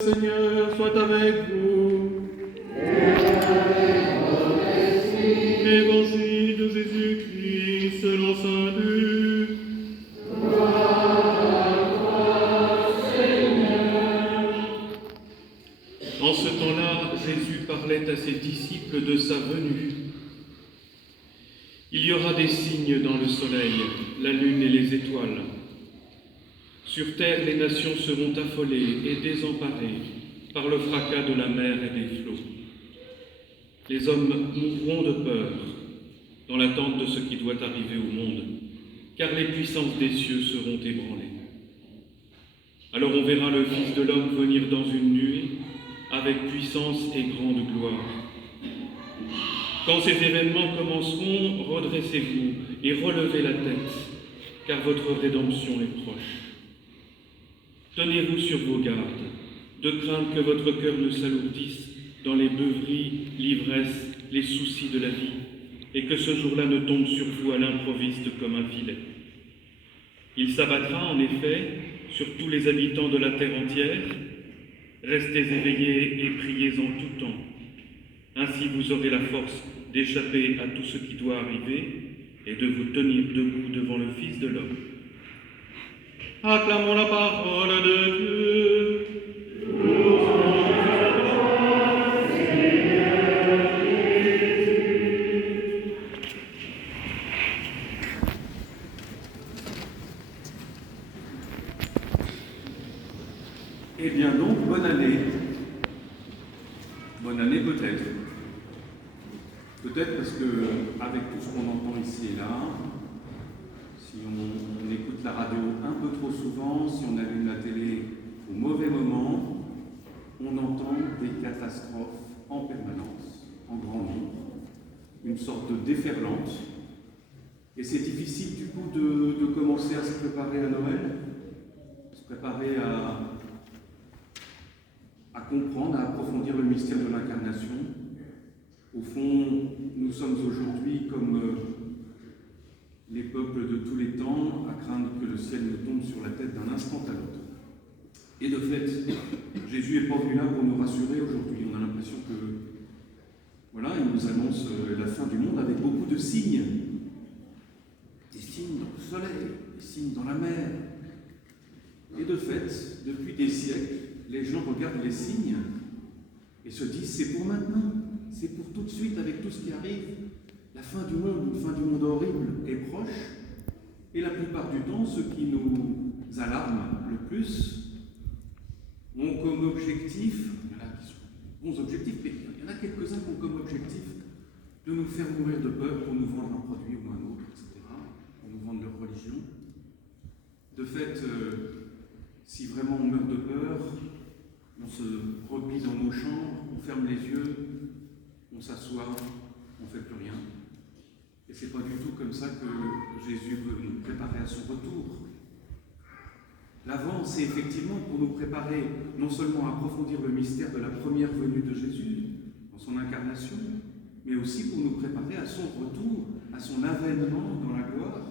Seigneur soit avec vous. Évangile de Jésus-Christ selon saint Luc. En ce temps-là, Jésus parlait à ses disciples de sa venue. Il y aura des signes dans le soleil, la lune et les étoiles. Sur terre, les nations seront affolées et désemparées par le fracas de la mer et des flots. Les hommes mourront de peur dans l'attente de ce qui doit arriver au monde, car les puissances des cieux seront ébranlées. Alors on verra le Fils de l'homme venir dans une nuée avec puissance et grande gloire. Quand ces événements commenceront, redressez-vous et relevez la tête, car votre rédemption est proche. Tenez-vous sur vos gardes, de crainte que votre cœur ne s'alourdisse dans les beuveries, l'ivresse, les soucis de la vie, et que ce jour-là ne tombe sur vous à l'improviste comme un filet. Il s'abattra en effet sur tous les habitants de la terre entière. Restez éveillés et priez en tout temps. Ainsi vous aurez la force d'échapper à tout ce qui doit arriver et de vous tenir debout devant le Fils de l'homme. Acclamons la parole de Dieu. Eh bien donc, bonne année. Bonne année peut-être. Peut-être parce que, avec tout ce qu'on entend ici et là, si on écoute la radio un peu trop souvent, si on allume la télé au mauvais moment, on entend des catastrophes en permanence, en grand nombre, une sorte de déferlante. Et c'est difficile du coup de commencer à se préparer à Noël, se préparer à comprendre, à approfondir le mystère de l'incarnation. Au fond, nous sommes aujourd'hui comme les peuples de tous les temps, à craindre que le ciel nous tombe sur la tête d'un instant à l'autre. Et de fait, Jésus n'est pas venu là pour nous rassurer aujourd'hui. On a l'impression que, voilà, il nous annonce la fin du monde avec beaucoup de signes. Des signes dans le soleil, des signes dans la mer. Et de fait, depuis des siècles, les gens regardent les signes et se disent c'est pour maintenant, c'est pour tout de suite avec tout ce qui arrive. La fin du monde, une fin du monde horrible est proche. Et la plupart du temps, ceux qui nous alarment le plus ont comme objectif, il y en a qui sont bons objectifs, mais il y en a quelques-uns qui ont comme objectif de nous faire mourir de peur pour nous vendre un produit ou un autre, etc., pour nous vendre leur religion. De fait, si vraiment on meurt de peur, on se replie dans nos chambres, on ferme les yeux, on s'assoit, on ne fait plus rien. Et ce n'est pas du tout comme ça que Jésus veut nous préparer à son retour. L'Avent, c'est effectivement pour nous préparer non seulement à approfondir le mystère de la première venue de Jésus, dans son incarnation, mais aussi pour nous préparer à son retour, à son avènement dans la gloire.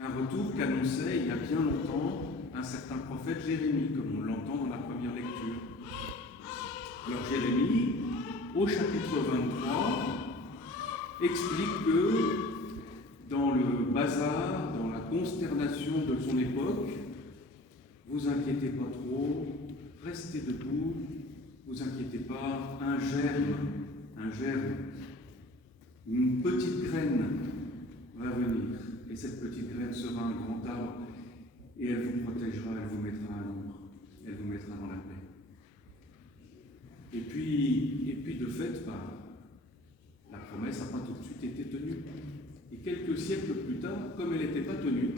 Un retour qu'annonçait il y a bien longtemps un certain prophète Jérémie, comme on l'entend dans la première lecture. Alors Jérémie, au chapitre 23, explique que dans le bazar, dans la consternation de son époque, vous inquiétez pas trop, restez debout, vous inquiétez pas, un germe, une petite graine va venir, et cette petite graine sera un grand arbre, et elle vous protégera, elle vous mettra à l'ombre, elle vous mettra dans la paix. Et puis de fait, la promesse n'a pas tout de suite été tenue. Et quelques siècles plus tard, comme elle n'était pas tenue,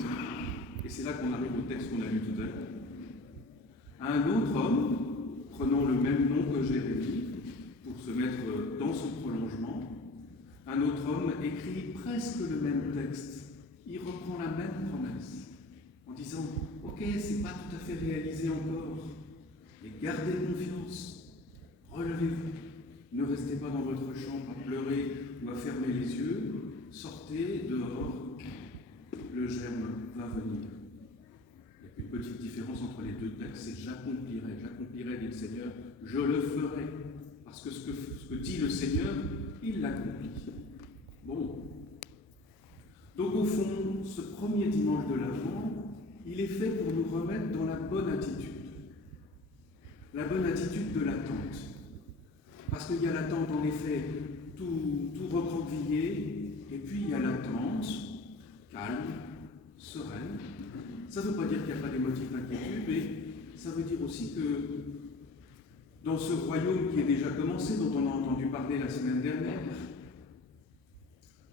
et c'est là qu'on arrive au texte qu'on a lu tout à l'heure, un autre homme, prenant le même nom que Jérémie, pour se mettre dans son prolongement, un autre homme écrit presque le même texte. Il reprend la même promesse, en disant « Ok, c'est pas tout à fait réalisé encore, mais gardez confiance, relevez-vous, ne restez pas dans votre chambre à pleurer ou à fermer les yeux, sortez dehors, le germe va venir. » Il n'y a plus de petite différence entre les deux textes, c'est j'accomplirai, dit le Seigneur, je le ferai. Parce que ce que dit le Seigneur, il l'accomplit. Bon. Donc au fond, ce premier dimanche de l'Avent, il est fait pour nous remettre dans la bonne attitude. La bonne attitude de l'attente. Parce qu'il y a l'attente, en effet, tout recroquevillé, et puis il y a l'attente, calme, sereine. Ça ne veut pas dire qu'il n'y a pas des motifs d'inquiétude, mais ça veut dire aussi que dans ce royaume qui est déjà commencé, dont on a entendu parler la semaine dernière,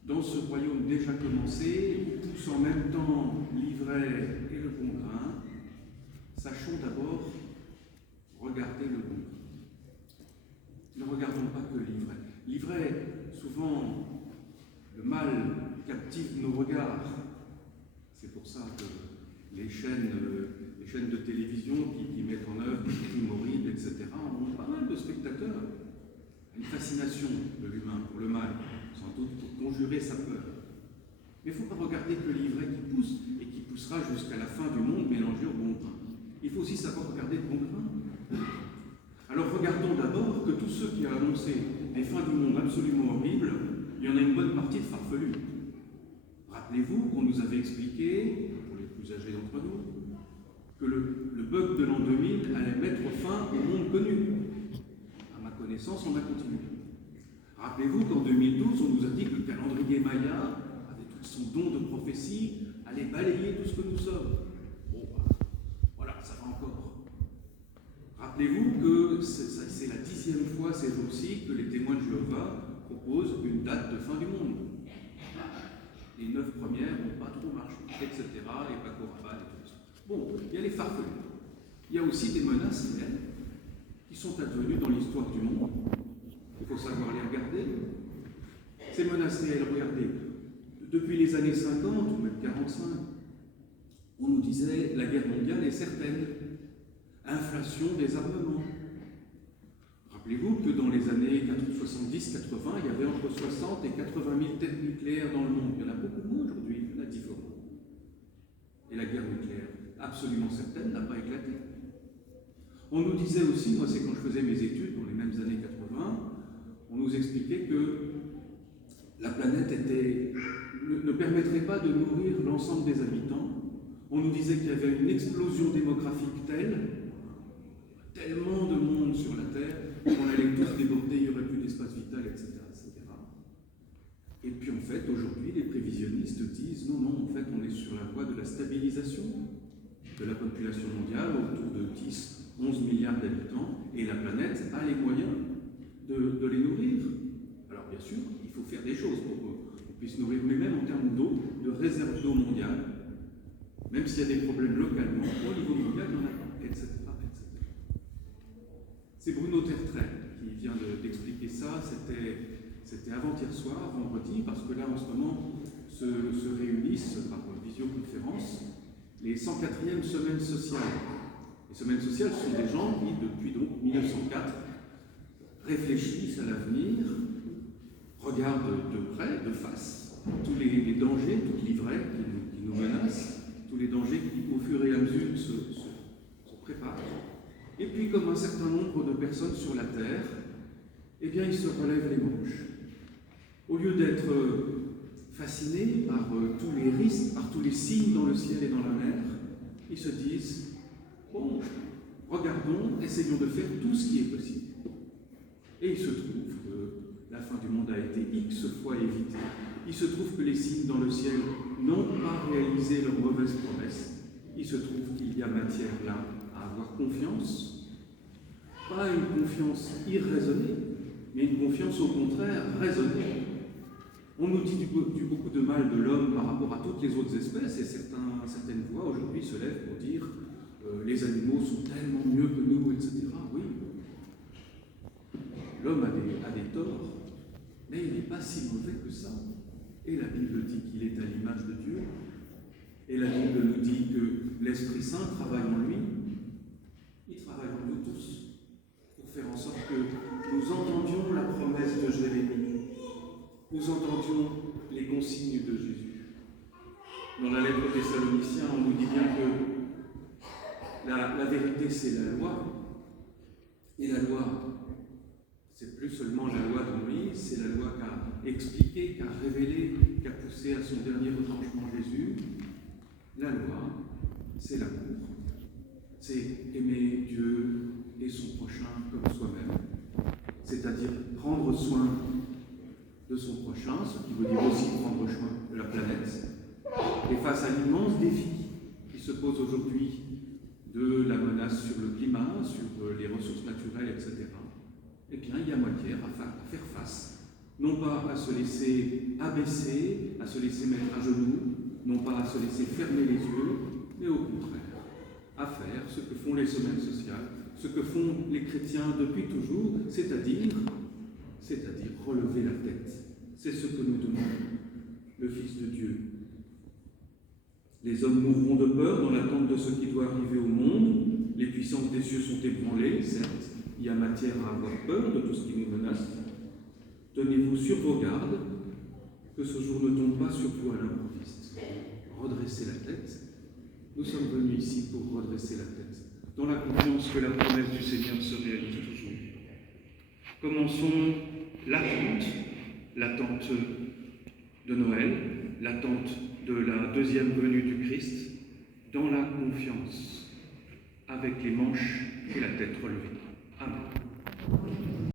dans ce royaume déjà commencé, où pousse en même temps l'ivraie et le bon grain, sachons d'abord regarder le bon grain. Ne regardons pas que l'ivraie. L'ivraie, souvent, le mal captive nos regards. C'est pour ça que les chaînes de télévision qui mettent en œuvre des crimes horribles, etc., ont pas mal de spectateurs. Une fascination de l'humain pour le mal, sans doute pour conjurer sa peur. Mais il ne faut pas regarder que l'ivraie qui pousse, et qui poussera jusqu'à la fin du monde mélangé au bon grain. Il faut aussi savoir regarder le bon grain. Alors regardons d'abord que tous ceux qui ont annoncé des fins du monde absolument horribles, il y en a une bonne partie de farfelus. Rappelez-vous qu'on nous avait expliqué, pour les plus âgés d'entre nous, que le bug de l'an 2000 allait mettre fin au monde connu. À ma connaissance, on a continué. Rappelez-vous qu'en 2012, on nous a dit que le calendrier Maya, avec tout son don de prophétie, allait balayer tout ce que nous sommes. Bon, voilà, ça va encore. Rappelez-vous que c'est la 10e fois ces jours-ci que les témoins de Jéhovah proposent une date de fin du monde. Les 9 premières n'ont pas trop marché, etc. Les Paco Rabanne et tout ça. Bon, il y a les farfelus. Il y a aussi des menaces réelles qui sont advenues dans l'histoire du monde. Il faut savoir les regarder. Ces menaces réelles, regardez, depuis les années 50 ou même 45, on nous disait la guerre mondiale est certaine. Inflation des armements. Rappelez-vous que dans les années 70-80, il y avait entre 60 et 80 000 têtes nucléaires dans le monde. Il y en a beaucoup moins aujourd'hui, il y en a 10 fois moins. Et la guerre nucléaire, absolument certaine, n'a pas éclaté. On nous disait aussi, moi c'est quand je faisais mes études dans les mêmes années 80, on nous expliquait que la planète ne permettrait pas de nourrir l'ensemble des habitants. On nous disait qu'il y avait une explosion démographique tellement de monde sur la Terre, qu'on allait tous déborder, il n'y aurait plus d'espace vital, etc., etc. Et puis en fait, aujourd'hui, les prévisionnistes disent non, en fait, on est sur la voie de la stabilisation de la population mondiale, autour de 10-11 milliards d'habitants, et la planète a les moyens de les nourrir. Alors bien sûr, il faut faire des choses pour qu'on puisse nourrir, mais même en termes d'eau, de réserve d'eau mondiale, même s'il y a des problèmes localement, au niveau mondial, il n'y en a pas, etc. C'est Bruno Tertrais qui vient d'expliquer ça, c'était avant-hier soir, vendredi, parce que là, en ce moment, se réunissent par visioconférence les 104e semaines sociales. Les semaines sociales sont des gens qui, depuis donc 1904, réfléchissent à l'avenir, regardent de près, de face, tous les dangers, toute l'ivraie qui nous menacent, tous les dangers qui, au fur et à mesure, se préparent. Et puis, comme un certain nombre de personnes sur la Terre, eh bien, ils se relèvent les manches. Au lieu d'être fascinés par tous les risques, par tous les signes dans le ciel et dans la mer, ils se disent, bon, regardons, essayons de faire tout ce qui est possible. Et il se trouve que la fin du monde a été X fois évitée. Il se trouve que les signes dans le ciel n'ont pas réalisé leurs mauvaises promesses. Il se trouve qu'il y a matière là à avoir confiance, pas une confiance irraisonnée, mais une confiance au contraire raisonnée. On nous dit beaucoup de mal de l'homme par rapport à toutes les autres espèces, et certaines voix aujourd'hui se lèvent pour dire les animaux sont tellement mieux que nous, etc. Oui, l'homme a des torts, mais il n'est pas si mauvais que ça. Et la Bible dit qu'il est à l'image de Dieu, et la Bible nous dit que l'Esprit Saint travaille en lui. Il travaille en nous tous pour faire en sorte que nous entendions la promesse de Jérémie, nous entendions les consignes de Jésus. Dans la lettre aux Thessaloniciens, on nous dit bien que vérité, c'est la loi. Et la loi, c'est plus seulement la loi de Moïse, c'est la loi qu'a expliqué, qu'a révélé, qu'a poussé à son dernier retranchement Jésus. La loi, c'est l'amour. C'est aimer Dieu et son prochain comme soi-même. C'est-à-dire prendre soin de son prochain, ce qui veut dire aussi prendre soin de la planète. Et face à l'immense défi qui se pose aujourd'hui de la menace sur le climat, sur les ressources naturelles, etc., eh bien, il y a matière à faire face. Non pas à se laisser abaisser, à se laisser mettre à genoux, non pas à se laisser fermer les yeux, mais au contraire, à faire ce que font les semaines sociales, ce que font les chrétiens depuis toujours, c'est-à-dire relever la tête. C'est ce que nous demande le Fils de Dieu. Les hommes mourront de peur dans l'attente de ce qui doit arriver au monde. Les puissances des cieux sont ébranlées, certes, il y a matière à avoir peur de tout ce qui nous menace. Tenez-vous sur vos gardes, que ce jour ne tombe pas sur vous à l'improviste. Redressez la tête. Nous sommes venus ici pour redresser la tête, dans la confiance que la promesse du Seigneur se réalise toujours. Commençons l'attente de Noël, l'attente de la deuxième venue du Christ, dans la confiance, avec les manches et la tête relevée.